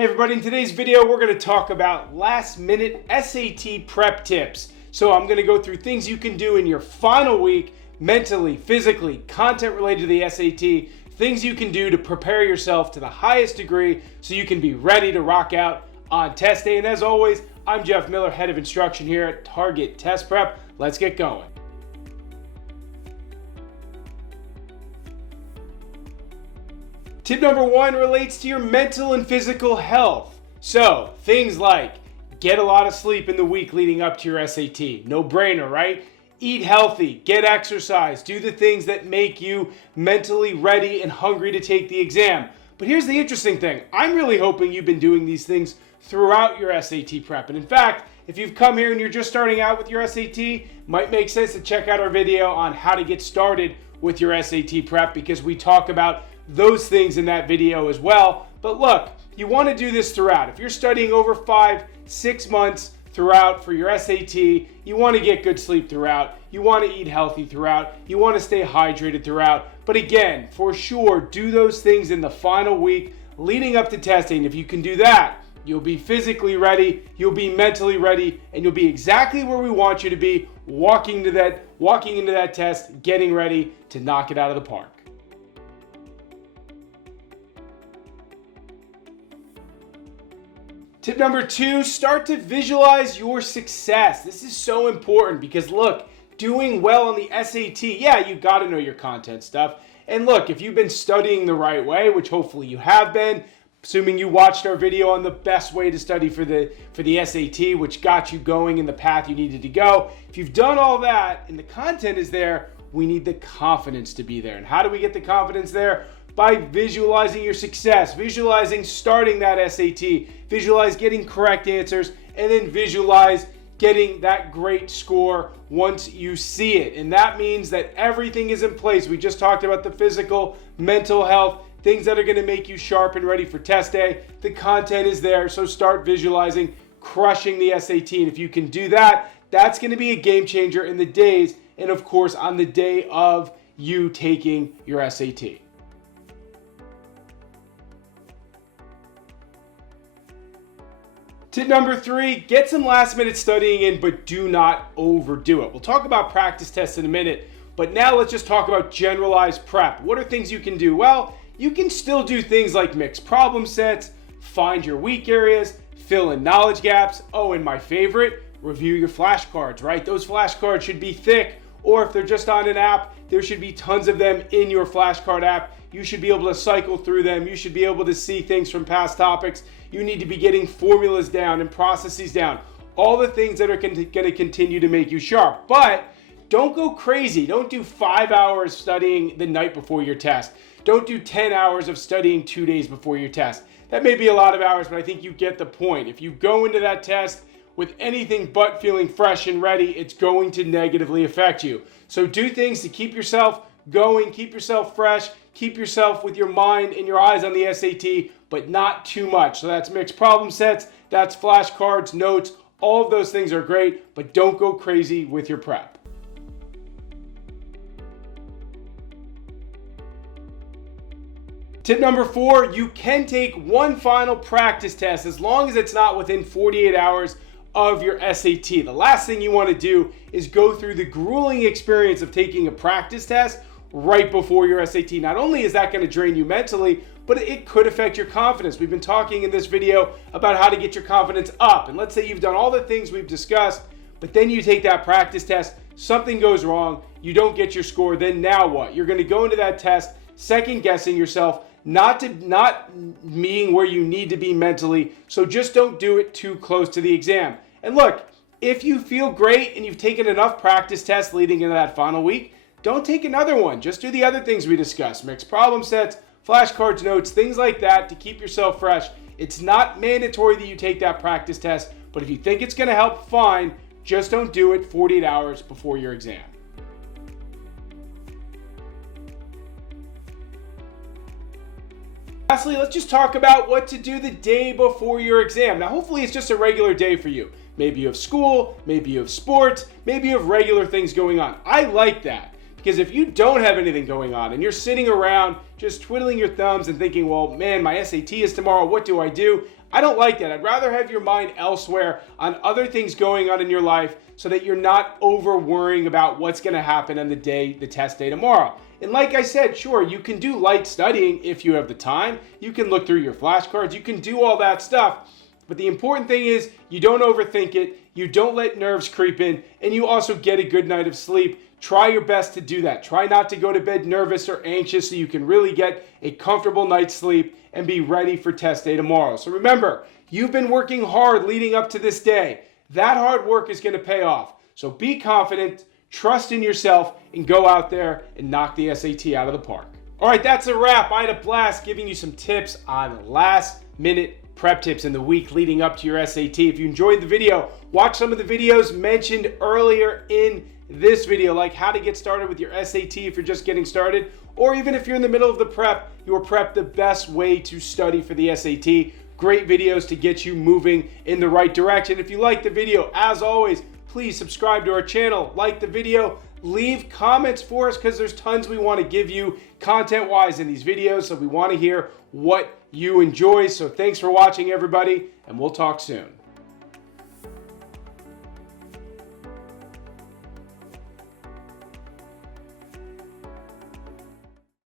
Hey everybody, in today's video we're going to talk about last minute SAT prep tips. So I'm going to go through things you can do in your final week, mentally, physically, content related to the SAT, things you can do to prepare yourself to the highest degree so you can be ready to rock out on test day. And as always, I'm Jeff Miller, head of instruction here at Target Test Prep. Let's get going. Tip number one relates to your mental and physical health. So things like get a lot of sleep in the week leading up to your SAT. No brainer, right? Eat healthy, get exercise, do the things that make you mentally ready and hungry to take the exam. But here's the interesting thing. I'm really hoping you've been doing these things throughout your SAT prep. And in fact, if you've come here and you're just starting out with your SAT, might make sense to check out our video on how to get started with your SAT prep, because we talk about those things in that video as well. But look, you want to do this throughout. If you're studying over 5-6 months throughout for your SAT, you want to get good sleep throughout. You want to eat healthy throughout. You want to stay hydrated throughout. But again, for sure, do those things in the final week leading up to testing. If you can do that, you'll be physically ready, you'll be mentally ready, and you'll be exactly where we want you to be walking into that test, getting ready to knock it out of the park. Tip number two, start to visualize your success. This is so important because look, doing well on the SAT, yeah, you got to know your content stuff. And look, if you've been studying the right way, which hopefully you have been, assuming you watched our video on the best way to study for the SAT, which got you going in the path you needed to go. If you've done all that and the content is there, we need the confidence to be there. And how do we get the confidence there? By visualizing your success, visualizing starting that SAT, visualize getting correct answers, and then visualize getting that great score once you see it. And that means that everything is in place. We just talked about the physical, mental health, things that are going to make you sharp and ready for test day. The content is there, so start visualizing crushing the SAT. And if you can do that, that's going to be a game changer in the days and of course on the day of you taking your SAT. Tip number three, get some last minute studying in, but do not overdo it. We'll talk about practice tests in a minute, but now let's just talk about generalized prep. What are things you can do? Well, you can still do things like mix problem sets, find your weak areas, fill in knowledge gaps. Oh, and my favorite, review your flashcards, right? Those flashcards should be thick, or if they're just on an app, there should be tons of them in your flashcard app. You should be able to cycle through them. You should be able to see things from past topics. You need to be getting formulas down and processes down. All the things that are going to continue to make you sharp. But don't go crazy. Don't do 5 hours studying the night before your test. Don't do 10 hours of studying 2 days before your test. That may be a lot of hours, but I think you get the point. If you go into that test with anything but feeling fresh and ready, it's going to negatively affect you. So do things to keep yourself going, keep yourself fresh, keep yourself with your mind and your eyes on the SAT, but not too much. So that's mixed problem sets, that's flashcards, notes, all of those things are great, but don't go crazy with your prep. Tip number four, you can take one final practice test as long as it's not within 48 hours of your SAT. The last thing you want to do is go through the grueling experience of taking a practice test right before your SAT. Not only is that going to drain you mentally, but it could affect your confidence. We've been talking in this video about how to get your confidence up. And let's say you've done all the things we've discussed, but then you take that practice test, something goes wrong, you don't get your score, then now what? You're going to go into that test second guessing yourself, not being where you need to be mentally. So just don't do it too close to the exam. And look, if you feel great and you've taken enough practice tests leading into that final week, don't take another one. Just do the other things we discussed. Mixed problem sets, flashcards, notes, things like that to keep yourself fresh. It's not mandatory that you take that practice test, but if you think it's going to help, fine. Just don't do it 48 hours before your exam. Lastly, let's just talk about what to do the day before your exam. Now, hopefully it's just a regular day for you. Maybe you have school, maybe you have sports, maybe you have regular things going on. I like that. Because if you don't have anything going on and you're sitting around just twiddling your thumbs and thinking, well, man, my SAT is tomorrow, what do? I don't like that. I'd rather have your mind elsewhere on other things going on in your life so that you're not over worrying about what's going to happen on the test day tomorrow. And like I said, sure, you can do light studying if you have the time. You can look through your flashcards. You can do all that stuff. But the important thing is you don't overthink it. You don't let nerves creep in. And you also get a good night of sleep. Try your best to do that. Try not to go to bed nervous or anxious so you can really get a comfortable night's sleep and be ready for test day tomorrow. So remember, you've been working hard leading up to this day. That hard work is going to pay off. So be confident, trust in yourself, and go out there and knock the SAT out of the park. All right, that's a wrap. I had a blast giving you some tips on last-minute prep tips in the week leading up to your SAT. If you enjoyed the video, watch some of the videos mentioned earlier in this video, like how to get started with your SAT if you're just getting started, or even if you're in the middle of the prep, your prep the best way to study for the SAT. Great videos to get you moving in the right direction. If you like the video, as always, please subscribe to our channel, like the video, leave comments for us because there's tons we want to give you content-wise in these videos, so we want to hear what you enjoy. So thanks for watching, everybody, and we'll talk soon.